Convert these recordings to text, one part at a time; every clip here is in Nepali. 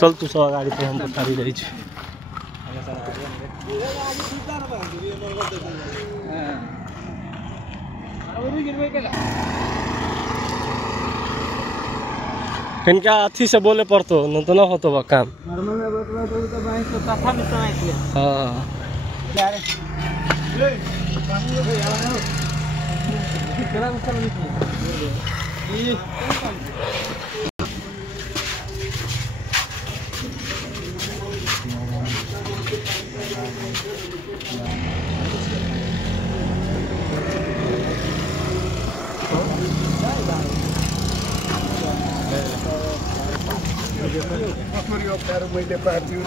चल तू सो गाड़ी पे हम उतारी रही छी इनका अच्छी से बोले पड़तो न तो ना होतो बा काम हाँ मैले पार्छु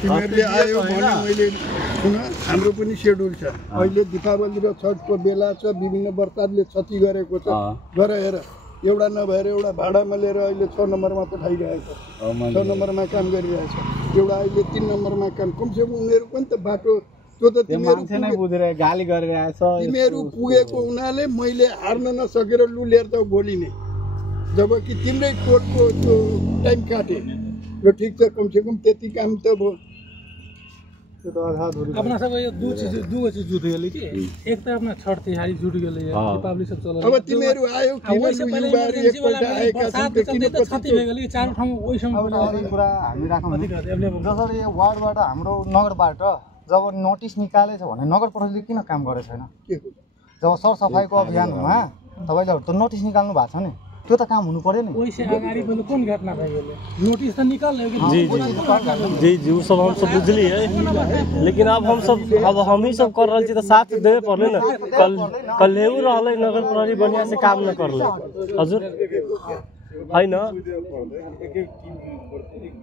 तिमीहरूले आयो भने मैले सुन हाम्रो पनि सेड्युल छ अहिले दीपावली र छठको बेला छ विभिन्न वर्षहरूले क्षति गरेको छ गर हेर एउटा नभएर एउटा भाडामा लिएर अहिले 6 नम्बरमा पठाइरहेछ 6 नम्बरमा काम गरिरहेछ एउटा अहिले 3 नम्बरमा काम कमसेकम उनीहरू पनि त बाटो त्यो त तिमीहरू नै बुझेर गाली गरिरहेछ तिमीहरू पुगेको हुनाले मैले हार्न नसकेर लु लिएर त भोलि नै जबकि तिम्रै कोर्टको त्यो टाइम काटे ल ठीक छ कमसेकम त्यति काम त भयो अपना सब ये दो चीज जुट गेली कि एक त अपना छठ तिहारी जुट गेलै दीपावली सब चलल अब तिमीहरू आयो किन युवाहरु एकपल्ट आएका छन् त किन क्षति भए गेली चार ठाउँ ओइ समय कुरा हामी राखौँ जसरी यो वार्डबाट हाम्रो नगरबाट जब नोटिस निकालेछ भने नगर प्रहरीले किन काम गरेको छैन जब सरसफाइको अभियानमा तपाईले त नोटिस निकाल्नु भएको छ नि त्यो त काम हुनु पर्यो नि ओइ से अगाडि पनि कुन घटना भए गेलै नोटिस त निकाल्यो कि जी वो सब हम सब बुझली है लेकिन अब हम ही सब कर रहल छी त साथ देवे पड़ले न कल रहले नगर प्रहरी बढ़िया से काम न करले हजुर है न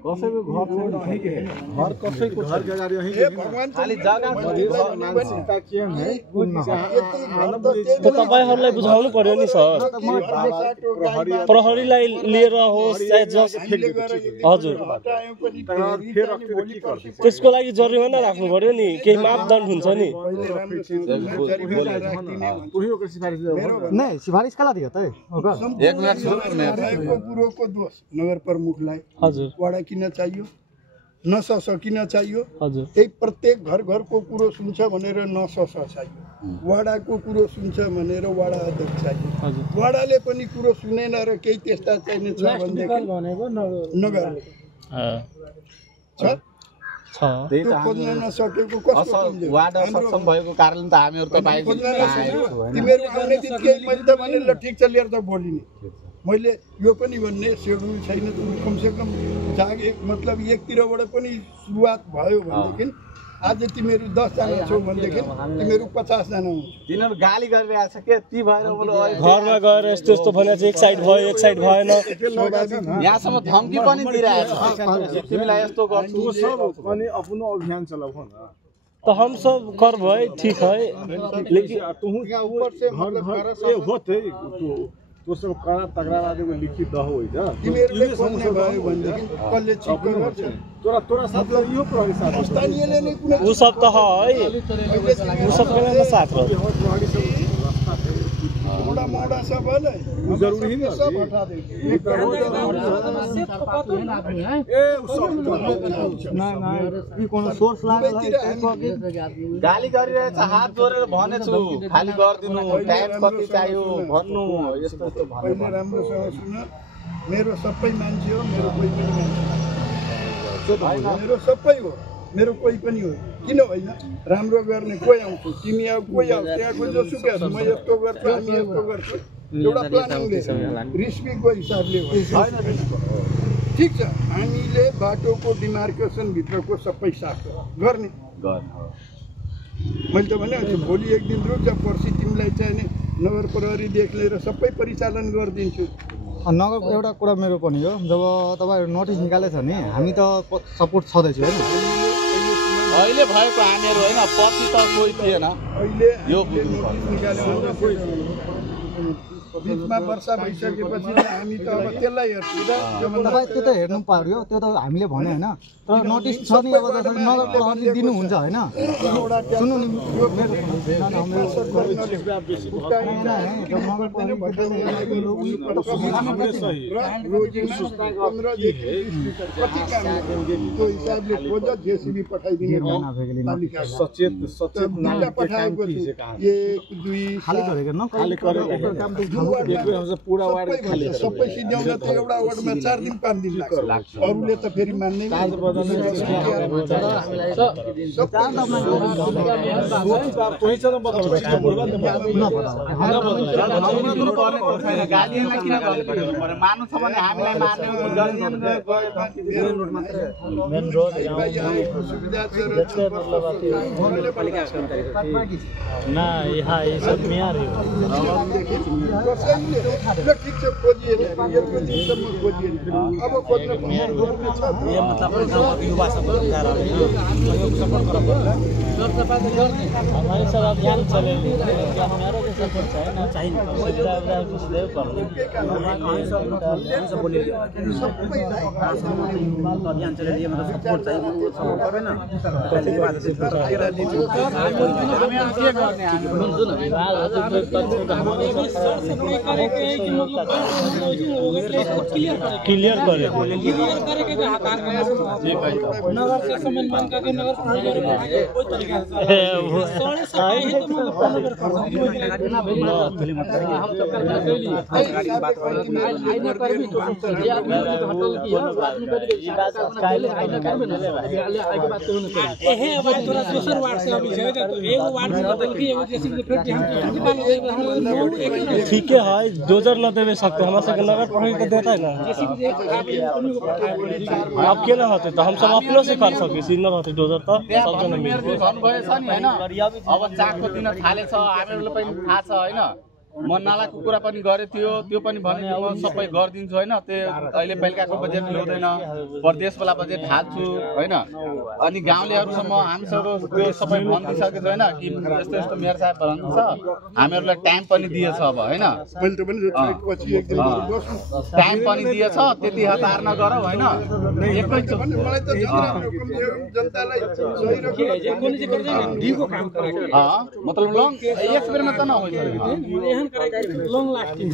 कसैको घर छैन घर कसैको घर गगारी यही खाली जग्गा त तपाईहरुलाई बुझाउनु पर्यो नि सर प्रहरीलाई लिएर होस् चाहे जस हजुर त्यसको लागि जरिवाना राख्नु पर्यो नि केही मापदण्ड हुन्छ नि नहीं सिफारिश कला दियो त एक कुरोको दोष नगर प्रमुखलाई हजुर वडा किन चाहियो नसस किन चाहियो हजुर त्यही प्रत्येक घर घरको कुरो सुन्छ भनेर नसस चाहियो वडाको कुरो सुन्छ भनेर वडा अध्यक्ष चाहियो वडाले पनि कुरो सुनेन र केही त्यस्ता चाहिने छ भनेको नगर छ त्यो खोज्न नसकेको कस्तो वार्ड सक्षम भएको कारण त हामीहरु तपाईको तिमीहरु आउने बित्तिकै मैले त भने ल ठीक छ लिएर त भोलि नि मैले यो पनि भन्ने सेड्युल छैन कमसेकम जागे मतलब एकतिरबाट पनि सुरुवात भयो भनेदेखि आज तिमीहरु 10 जना छौ भनेदेखि तिमीहरु 50 जना हुनुहुन्छ तिनीहरु गाली गरिरहेछ के ती भएर बोलो घरमा गएर यस्तो यस्तो भने चाहिँ एक साइड भएन यहाँसम्म धम्की पनि दिइरहेछ तिमीलाई यस्तो गर्छु सब अनि आफ्नो अभियान चलाऊ न तो हम सब कर भाई ठीक है लेकिन तुम ऊपर से घर ये होते तो सब काना तकरार आदि को लिखित दहो होइन तिमीहरुले खोज्ने भयो भनेदेखि कसले चिक गर्छ तोरा साथ यो प्रहरी साथ स्थानीयले नै कुनै उ सब त है उ सब केले साथ रह मोडा मोडा सब है जरूरी है सब हटा दे ए सब ना ई कोनो सोर्स लागल है गाली गरिरहेछ हात जोडेर भनेछु खाली गर्दिनु टाइम कति चाहियो भन्नु यस्तो यस्तो भने राम्रोसँग सुन मेरो सबै मान्छे हो मेरो कोही पनि मान्छे मेरो सबै हो मेरो कोही पनि हो किन होइन राम्रो गर्ने कोही आउँछ तिमी आऊ कोही आऊ त्यहाँको जोसुकै होस् म यस्तो गर्छु हामी यस्तो गर्छु एउटा प्लानिङले रिस्पीको हिसाबले होइन ठीक छ हामीले बाटोको डिमार्केसन भित्रको सबै साफ गर्ने मैले त भने भोलि एक दिन रुक जा पर्सि तिमीलाई चाहिने नगर प्रहरीदेखि लिएर सबै परिचालन गरिदिन्छु नगर एउटा कुरा मेरो पनि हो जब तपाईहरु नोटिस निकालेछ नि हामी त सपोर्ट छदैछु हैन अहिले भएको हामीहरु हैन पछि त कोही थिएन अहिले यो नोटिस निकाल्यो बिचमा वर्षा भइसकेपछि त हामी त अब त्यसलाई हेर्छौँ तपाईँ त्यो त हेर्नु पर्यो त्यो त हामीले भने होइन तर नोटिस छ नि अब जसरी नगर प्रहरीले दिनुहुन्छ होइन सुन्नु नि त्यो हिसाबले खोज जेसीबी पठाइदिने सचेत पठाएको छु 1 2 पूरा वार्ड खाली सबै सिध्याउन त एउटा वार्डमा 4 दिन 5 दिन लाग्छ अरूले त फेरि मान्दैन मान्नु छ भने हामीलाई मार्ने मेन रोड ना यहाँ ये सब मियार है ठिक छ खोजिएन यत्रो दिनसम्म खोजिएन अब खोज्न ये मतलब युवा हमारे सब अभियान चलेंगे हमारा जो सपोर्ट है ना चाहिए अभियान चलेलिए मतलब सपोर्ट चाहिए सपोर्ट गरेन क्लियर करे नगर से समन्वय करके नगर कोई तरीका से साढ़े सफाई है तो मतलब ठीक है डोजर न देवे सकते हमारा सबके नगर प्रहरी तो देता है ना आप के ना होते तो हम सब अपनों से कर सके सीनियर होते डोजर तो सब जना मिल अब चाकको दिन थालेछ हामीहरूलाई पनि थाहा छ होइन म नालाको कुरा पनि गरे थियो त्यो पनि भने म सबै गरिदिन्छु होइन त्यो अहिले बेलुकाको बजेट ल्याउँदैन प्रदेशवाला बजेट हाल्छु होइन अनि गाउँलेहरूसम्म हामीसँग त्यो सबै भनिदिइसकेको छ होइन कि यस्तो यस्तो मेयर साहब भन्नुहुन्छ हामीहरूलाई टाइम पनि दिएछ अब होइन टाइम पनि दिएछ त्यति हतार नगरौ होइन एकैचोटि मतलब लङ एक बेरमा त नहोस् लॉन्ग लास्टिंग